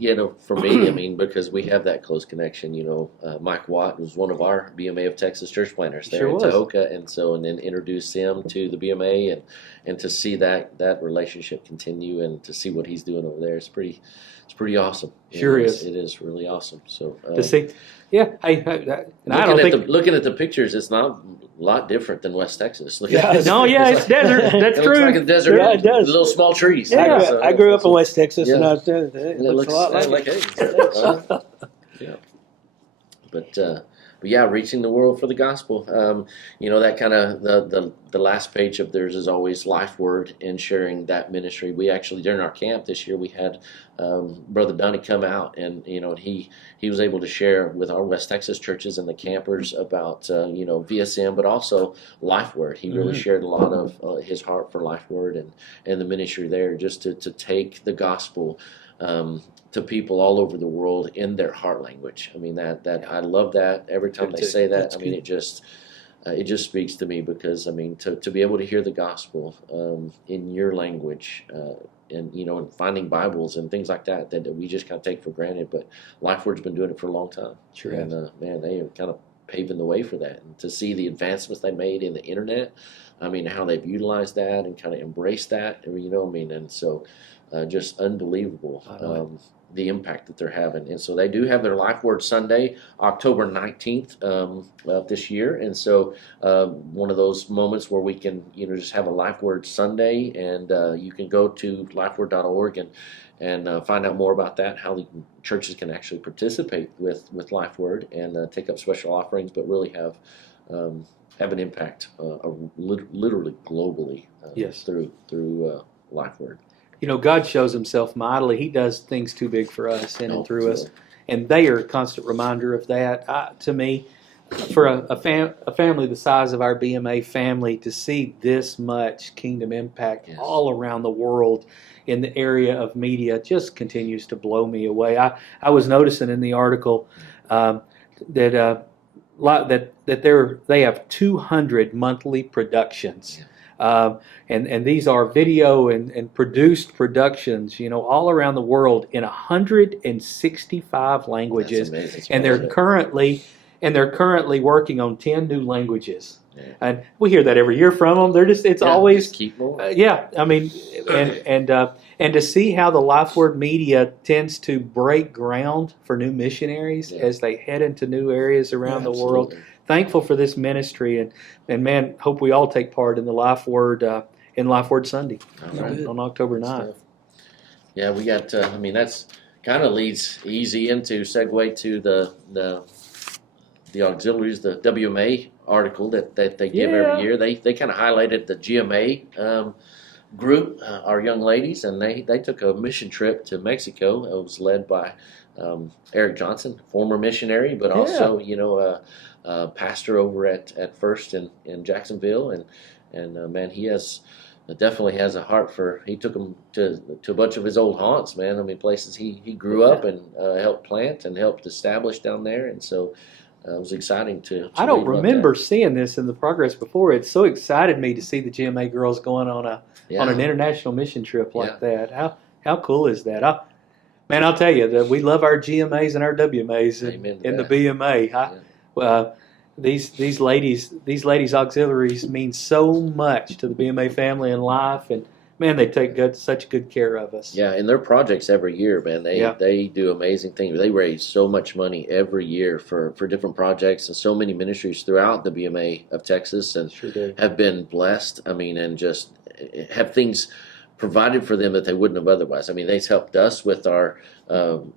for me. I mean, because we have that close connection. Mike Watt was one of our BMA of Texas church planters there in Tahoka, and then introduced him to the BMA, and to see that relationship continue, and to see what he's doing over there, it's pretty awesome. Sure is. It is really awesome. So to see. Yeah, looking at the pictures, it's not a lot different than West Texas. It's desert. That's true. Looks like a desert. Yeah, it does. Little small trees. Yeah, I grew up in West Texas, and I was there. It looks a lot like it. Yeah, but yeah, reaching the world for the gospel. That kind of the last page of theirs is always life word and sharing that ministry. We actually, during our camp this year, we had Brother Dunny come out, and he was able to share with our West Texas churches and the campers about VSM, but also life word. He really shared a lot of his heart for life word and the ministry there, just to take the gospel to people all over the world in their heart language. I mean, that I love that. Every time they say that, I mean, it just speaks to me, because I mean, to be able to hear the gospel in your language, and finding Bibles and things like that we just kind of take for granted, but LifeWord's been doing it for a long time. Sure. And man, they are kind of paving the way for that, and to see the advancements they made in the internet, I mean, how they've utilized that and kind of embraced that, and so just unbelievable. The impact that they're having. And so they do have their Life Word Sunday, October 19th of this year. And so one of those moments where we can, just have a Life Word Sunday, and you can go to lifeword.org and find out more about that, how the churches can actually participate with Life Word and take up special offerings, but really have an impact literally globally through Life Word. God shows himself mightily. He does things too big for us in and through us. And they are a constant reminder of that. To me, for a family the size of our BMA family, to see this much kingdom impact all around the world in the area of media just continues to blow me away. I was noticing in the article that they have 200 monthly productions And these are video and produced productions, all around the world in 165 languages. That's amazing. And they're currently working on 10 new languages. Yeah. And we hear that every year from them. It's Yeah, always just keep more. I mean, and to see how the Life Word media tends to break ground for new missionaries as they head into new areas around the world. Thankful for this ministry, and man, hope we all take part in the Life Word Sunday on October 9th. Yeah, we got. That's kind of leads easy into segue to the auxiliaries, the WMA article that they give every year. They kind of highlighted the GMA group, our young ladies, and they took a mission trip to Mexico. It was led by Eric Johnson, former missionary, but also a pastor over at First in Jacksonville, and man, he definitely has a heart for. He took them to a bunch of his old haunts, man. I mean, places he grew up and helped plant and helped establish down there, and so. It was exciting to I don't remember seeing this in the progress before. It so excited me to see the GMA girls going on an international mission trip like that. How cool is that? I'll tell you that we love our GMAs and our WMAs in the BMA. These ladies auxiliaries mean so much to the BMA family and life, and man, they take such good care of us. Yeah, and their projects every year, man, they do amazing things. They raise so much money every year for different projects, and so many ministries throughout the BMA of Texas, and have been blessed. I mean, and just have things provided for them that they wouldn't have otherwise. I mean, they've helped us with our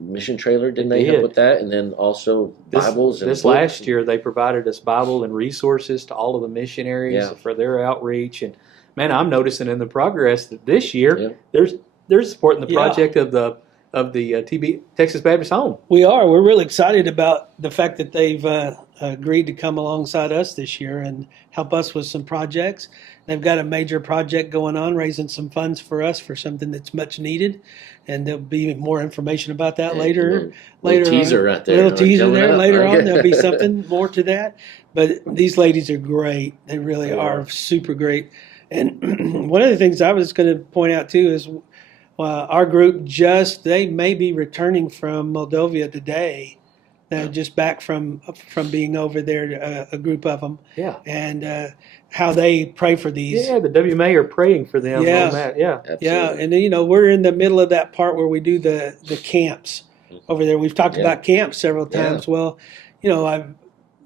mission trailer, didn't they help with that? And then also Bibles. This last year, they provided us Bible and resources to all of the missionaries for their outreach. And man, I'm noticing in the progress that this year they're supporting the project of the Texas Baptist Home. We are. We're really excited about the fact that they've agreed to come alongside us this year and help us with some projects. They've got a major project going on, raising some funds for us for something that's much needed, and there'll be more information about that later. Little teaser right there. Little teaser there. Later on, there'll be something more to that. But these ladies are great. They really are super great. And one of the things I was going to point out too is our group they may be returning from Moldova today. They're just back from being over there, a group of them. Yeah. And how they pray for these. Yeah, the WMA are praying for them on that. Yeah. Absolutely. Yeah, and we're in the middle of that part where we do the camps over there. We've talked about camps several times. Yeah. Well,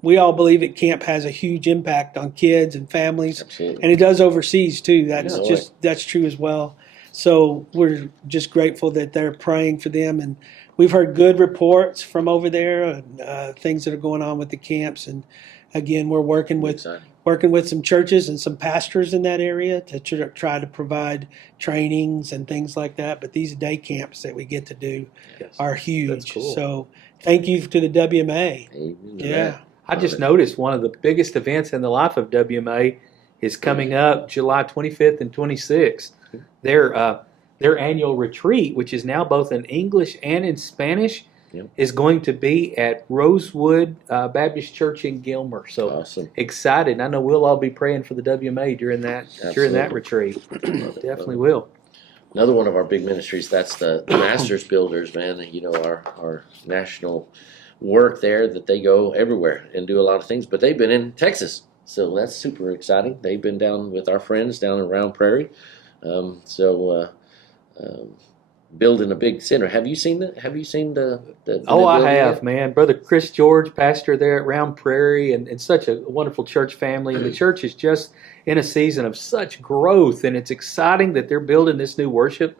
we all believe that camp has a huge impact on kids and families. Absolutely. And it does overseas too. That's true as well. So we're just grateful that they're praying for them, and we've heard good reports from over there and things that are going on with the camps. And again, we're working with some churches and some pastors in that area to try to provide trainings and things like that. But these day camps that we get to do are huge. That's cool. So thank you to the WMA. Yeah. I just noticed one of the biggest events in the life of WMA is coming up July 25th and 26th. Their annual retreat, which is now both in English and in Spanish, is going to be at Rosewood Baptist Church in Gilmer. So awesome. Excited. I know we'll all be praying for the WMA during that retreat. Definitely will. Another one of our big ministries, that's the Masters Builders, man. Our national work there, that they go everywhere and do a lot of things, but they've been in Texas, so that's super exciting. They've been down with our friends down in Round Prairie, building a big center. Have you seen that? Have you seen the I have, man. Brother Chris George, pastor there at Round Prairie, and such a wonderful church family. And the church is just in a season of such growth, and it's exciting that they're building this new worship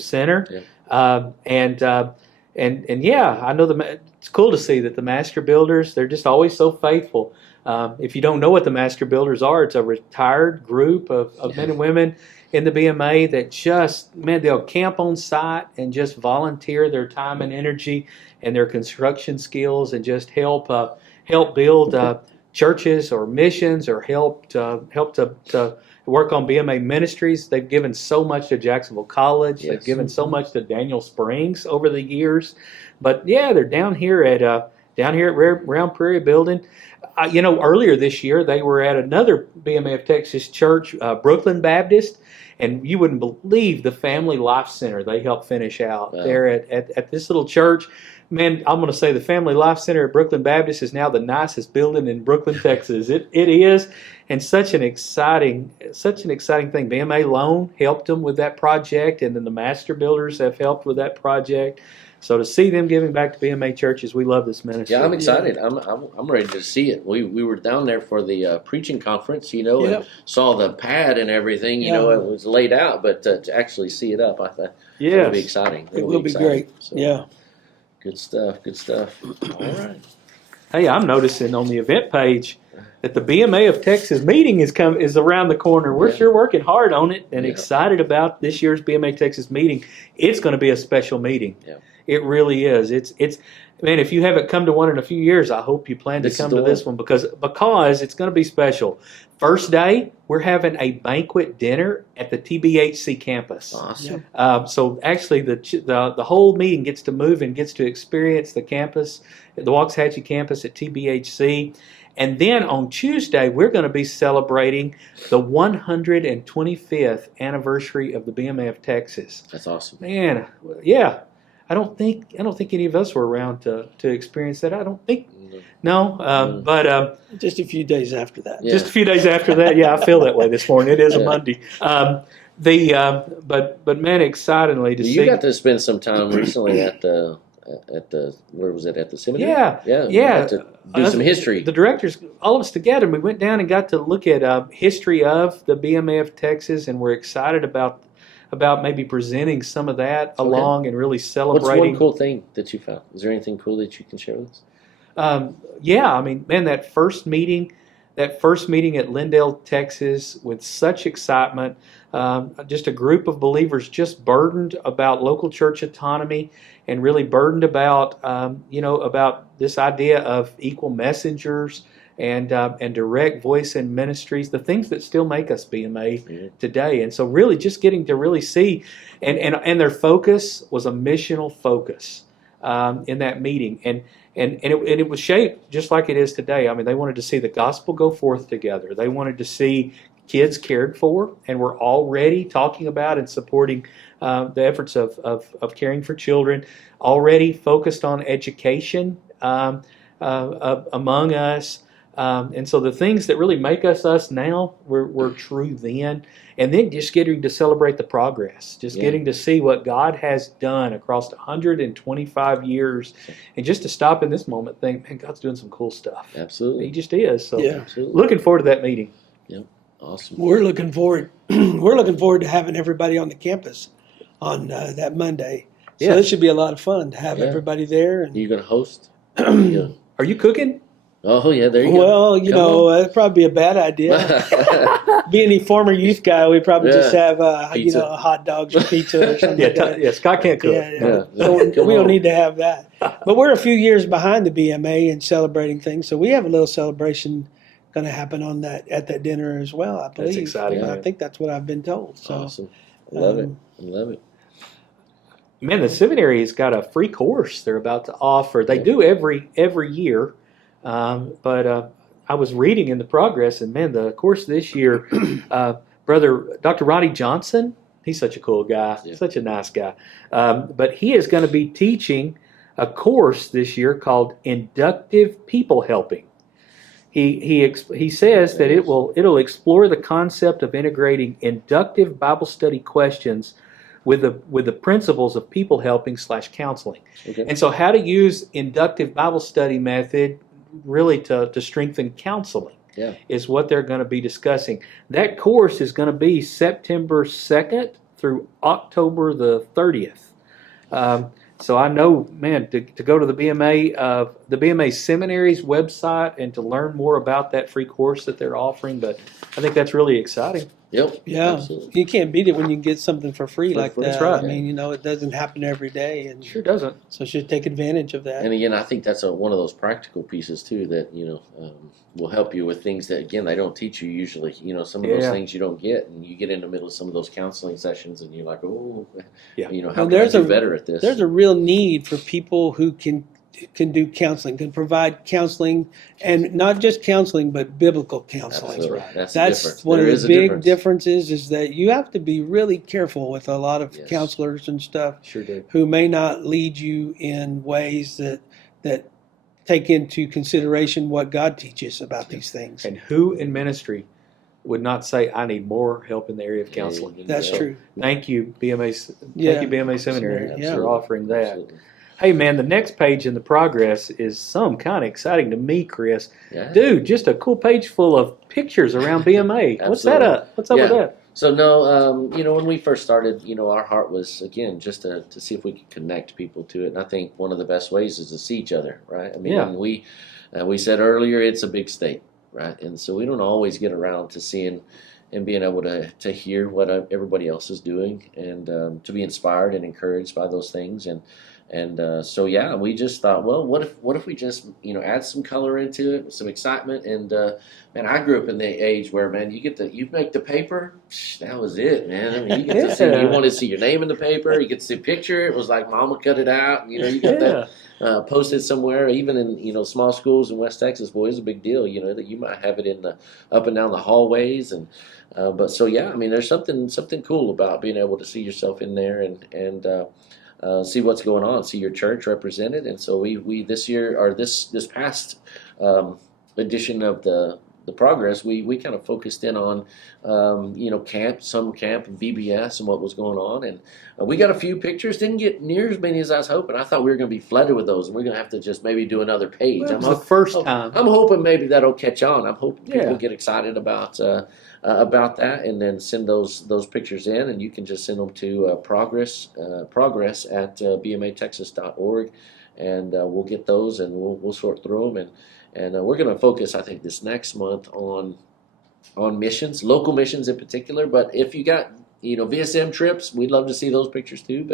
center. And I know it's cool to see that the Master Builders, they're just always so faithful. If you don't know what the Master Builders are, it's a retired group of men and women in the BMA that they'll camp on site and just volunteer their time and energy and their construction skills and just help build churches or missions, or help to work on BMA ministries. They've given so much to Jacksonville College. Yes. They've given so much to Daniel Springs over the years. But they're down here at down here at Round Prairie Building. Earlier this year they were at another BMA of Texas church, Brooklyn Baptist, and you wouldn't believe the Family Life Center they helped finish out there at this little church. Man, I'm going to say the Family Life Center at Brooklyn Baptist is now the nicest building in Brooklyn, Texas. It is, and such an exciting thing. BMA Loan helped them with that project, and then the Master Builders have helped with that project. So to see them giving back to BMA churches, we love this ministry. Yeah, I'm excited. I'm ready to see it. We were down there for the preaching conference, and saw the pad and everything. It was laid out, but to actually see it up, I thought it'll be exciting. It will be great. So, yeah. Good stuff. All right. Hey, I'm noticing on the event page that the BMA of Texas meeting is around the corner. We're sure working hard on it and excited about this year's BMA Texas meeting. It's going to be a special meeting. Yeah. It really is. It's man, if you haven't come to one in a few years, I hope you plan to come to this one because it's going to be special. First day, we're having a banquet dinner at the TBHC campus. Awesome. So actually, the whole meeting gets to move and gets to experience the campus, the Waxahachie campus at TBHC. And then on Tuesday, we're going to be celebrating the 125th anniversary of the BMA of Texas. That's awesome. Man, yeah. I don't think any of us were around to experience that. I don't think. No, but just a few days after that. Yeah. Just a few days after that. Yeah, I feel that way this morning. It is a Monday. But man, excitingly to see. You got to spend some time recently at the where was it, at the seminary? Yeah. To do some history. The directors, all of us together, we went down and got to look at history of the BMA of Texas, and we're excited about maybe presenting some of that along and really celebrating. What's one cool thing that you found? Is there anything cool that you can share with us? I mean, man, that first meeting at Lindale, Texas, with such excitement, just a group of believers just burdened about local church autonomy and really burdened about, about this idea of equal messengers and direct voice in ministries, the things that still make us BMA today. And so really just getting to really see, and their focus was a missional focus in that meeting. And it was shaped just like it is today. I mean, they wanted to see the gospel go forth together. They wanted to see kids cared for, and we're already talking about and supporting the efforts of caring for children, already focused on education among us. And so the things that really make us now were true then. And then just getting to celebrate the progress, getting to see what God has done across 125 years. And just to stop in this moment and think, man, God's doing some cool stuff. Absolutely. He just is. So absolutely. Looking forward to that meeting. Yep. Awesome. We're looking forward to having everybody on the campus on that Monday. So this should be a lot of fun to have everybody there. And are you going to host? Are you cooking? Oh, yeah, there you go. Well, that'd probably be a bad idea. Being a former youth guy, we probably just have, hot dogs or pizza or something. Scott can't cook. So we don't need to have that. But we're a few years behind the BMA in celebrating things, so we have a little celebration going to happen at that dinner as well, I believe. That's exciting. I think that's what I've been told. So, awesome. I love it. Man, the seminary has got a free course they're about to offer. They do every year. But I was reading in the progress, and man, the course this year, Brother Dr. Ronnie Johnson, he's such a cool guy, such a nice guy. But he is going to be teaching a course this year called Inductive People Helping. He says that it'll explore the concept of integrating inductive Bible study questions with the principles of people helping / counseling. Okay. And so how to use inductive Bible study method really to strengthen counseling is what they're going to be discussing. That course is going to be September 2nd through October the 30th. So I know, man, to go to the BMA Seminary's website and to learn more about that free course that they're offering, but I think that's really exciting. Yep. Yeah. Absolutely. You can't beat it when you get something for free like that. That's right. I mean, it doesn't happen every day. And sure doesn't. So you should take advantage of that. And again, I think that's one of those practical pieces too that, will help you with things that, again, they don't teach you usually. Some of those things you don't get, and you get in the middle of some of those counseling sessions and you're like, how can I do better at this? There's a real need for people who can can do counseling, can provide counseling, and not just counseling, but biblical counseling. Absolutely. Right. That's That's one of the big differences is that you have to be really careful with a lot of counselors and stuff Sure do. who may not lead you in ways that take into consideration what God teaches about these things. And who in ministry would not say, I need more help in the area of counseling? That's true. Thank you, BMA. Thank you, BMA Seminary, for offering that. Absolutely. Hey, man, the next page in the progress is some kind of exciting to me, Chris. Yeah. Dude, just a cool page full of pictures around BMA. What's that up? What's up with that? So, no, when we first started, our heart was, again, just to see if we could connect people to it. And I think one of the best ways is to see each other, right? I mean, we said earlier, it's a big state, right? And so we don't always get around to seeing and being able to hear what everybody else is doing and to be inspired and encouraged by those things. So we just thought, well, what if we just add some color into it, some excitement, and man, I grew up in the age where, man, you make the paper, that was it, man. I mean, you get to see, you want to see your name in the paper, you get to see a picture. It was like Mama cut it out, and, you got that posted somewhere. Even in small schools in West Texas, boy, it's a big deal. That you might have it in the up and down the hallways, and I mean, there's something cool about being able to see yourself in there and see what's going on, see your church represented. And so we this year, or this past edition of the Progress, we kind of focused in on summer camp and VBS and what was going on, and we got a few pictures. Didn't get near as many as I was hoping. I thought we were going to be flooded with those, and we're going to have to just maybe do another page. Well, the first time. I'm hoping maybe that'll catch on. I'm hoping people get excited about that, and then send those pictures in, and you can just send them to progress at bmatexas.org, and we'll get those, and we'll sort through them, and we're going to focus, I think, this next month on missions, local missions in particular. But if you got VSM trips, we'd love to see those pictures too.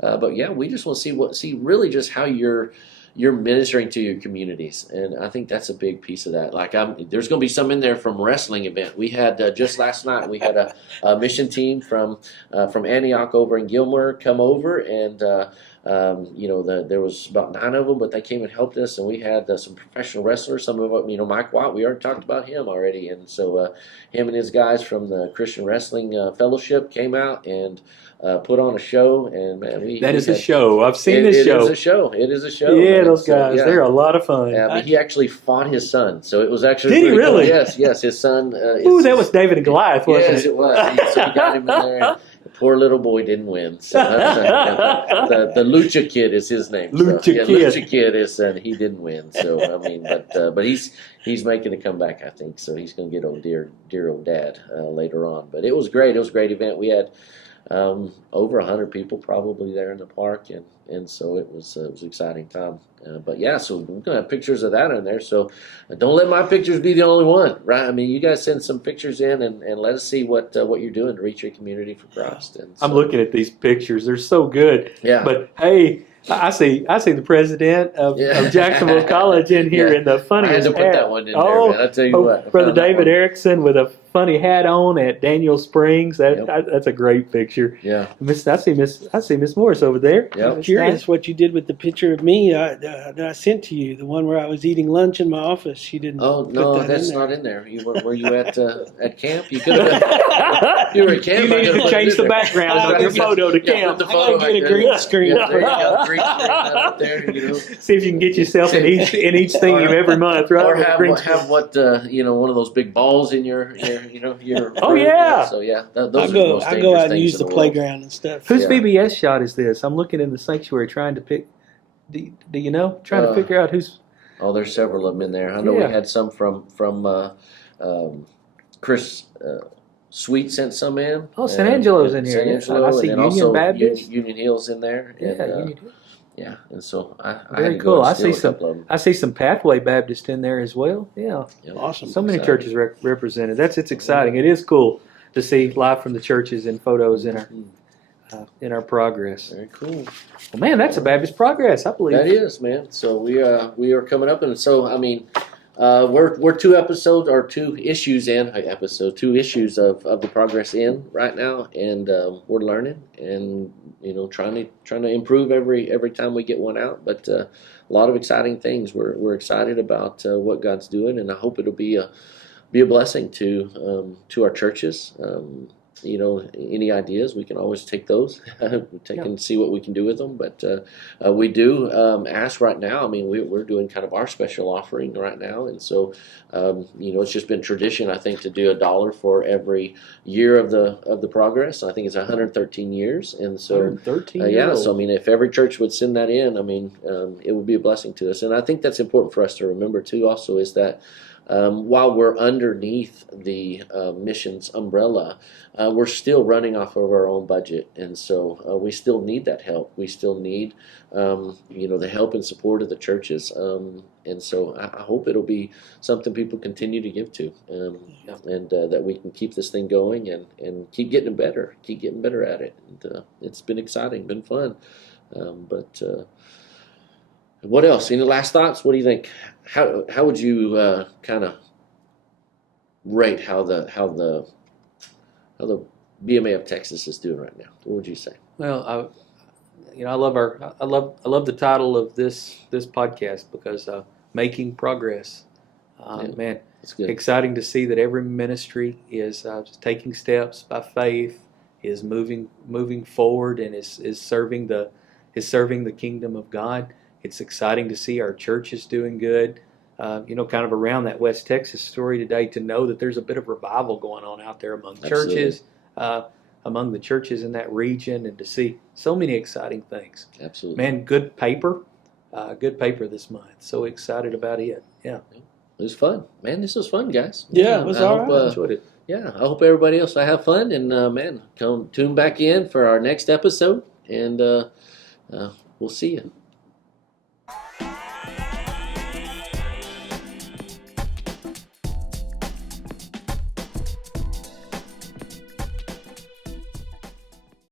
But yeah, we just want to see really just how you're ministering to your communities, and I think that's a big piece of that. Like, there's going to be some in there from wrestling event. We had just last night. We had a mission team from Antioch over in Gilmer come over, and there was about 9 of them, but they came and helped us, and we had some professional wrestlers. Some of them, Mike Watt, we already talked about him already, and so him and his guys from the Christian Wrestling Fellowship came out and put on a show, and man, that is a show. I've seen this show. It is a show. Yeah, man. those guys, they're a lot of fun. Yeah, but he actually fought his son, so it was actually Did he really? Cool. Yes, his son. Ooh, that was David and Goliath, wasn't it? Yes, it was. So he got him in there. And the poor little boy didn't win. So the Lucha Kid is his name. Lucha Kid is, and he didn't win. So I mean, but he's making a comeback, I think. So he's going to get old dear old dad later on. But it was great. It was a great event. We had over 100 people probably there in the park, and so it was an exciting time. So we're gonna have pictures of that in there. So don't let my pictures be the only one, right? I mean, you guys send some pictures in and let us see what you're doing to reach your community for Christ. And so, I'm looking at these pictures; they're so good. Yeah. But hey, I see the president of Jacksonville College in here in the funniest hat. I had to put that one in there, man. I tell you what, Brother David Erickson with a funny hat on at Daniel Springs. That's a great picture. Yeah. I see Miss Morris over there. Yeah. I'm curious what you did with the picture of me that I sent to you, the one where I was eating lunch in my office. You didn't. Oh no, that's not in there. Were you at camp? You could have. You were at camp. You needed to change the background of your photo to camp. The photo I gotta get a green screen. Yeah, there you go. Green screen up there. See if you can get yourself in each thing every month, right? Or have what one of those big balls in your Oh yeah. So yeah, those I go out and use the playground and stuff. Whose VBS shot is this? I'm looking in the sanctuary trying to pick. Do you know? Trying to figure out who's. Oh, there's several of them in there. I know we had some from Chris Sweet sent some in. Oh, San Angelo's in here. San Angelo, I see Union Baptist. Union Hill's in there. And, yeah, and so I very had to cool. go I and steal see a couple of them. I see some Pathway Baptist in there as well. Yeah, awesome. So many churches represented. It's exciting. It is cool to see live from the churches and photos in our progress. Very cool. Well, man, that's a Baptist Progress, I believe. That is, man. So we are coming up, and so I mean, We're two episodes or two issues in episode two issues of the progress in right now, and we're learning and trying to improve every time we get one out. But a lot of exciting things. We're excited about what God's doing, and I hope it'll be a blessing to our churches. Any ideas, we can always take those, and see what we can do with them. But we do ask right now. I mean, we're doing kind of our special offering right now, and so it's just been tradition, I think, to do $1 for every year of the progress. I think it's 113 years, and so 113 yeah. So I mean, if every church would send that in, I mean, it would be a blessing to us. And I think that's important for us to remember too. Also, is that while we're underneath the missions umbrella, we're still running off of our own budget, and so we still need that help. We still need, the help and support of the churches, and so I hope it'll be something people continue to give to, and that we can keep this thing going and keep getting better at it. And it's been exciting, been fun, but. What else? Any last thoughts? What do you think? How would you kind of rate how the BMA of Texas is doing right now? What would you say? Well, I love the title of this podcast because making progress. Man, that's good. Exciting to see that every ministry is taking steps by faith, is moving forward, and is serving the kingdom of God. It's exciting to see our churches doing good. Kind of around that West Texas story today, to know that there's a bit of revival going on out there among churches, among the churches in that region, and to see so many exciting things. Absolutely. Man, good paper this month. So excited about it. Yeah. It was fun. Man, this was fun, guys. Yeah, it was all right. I enjoyed it. Yeah, I hope everybody else will have fun, and man, come tune back in for our next episode, and we'll see you.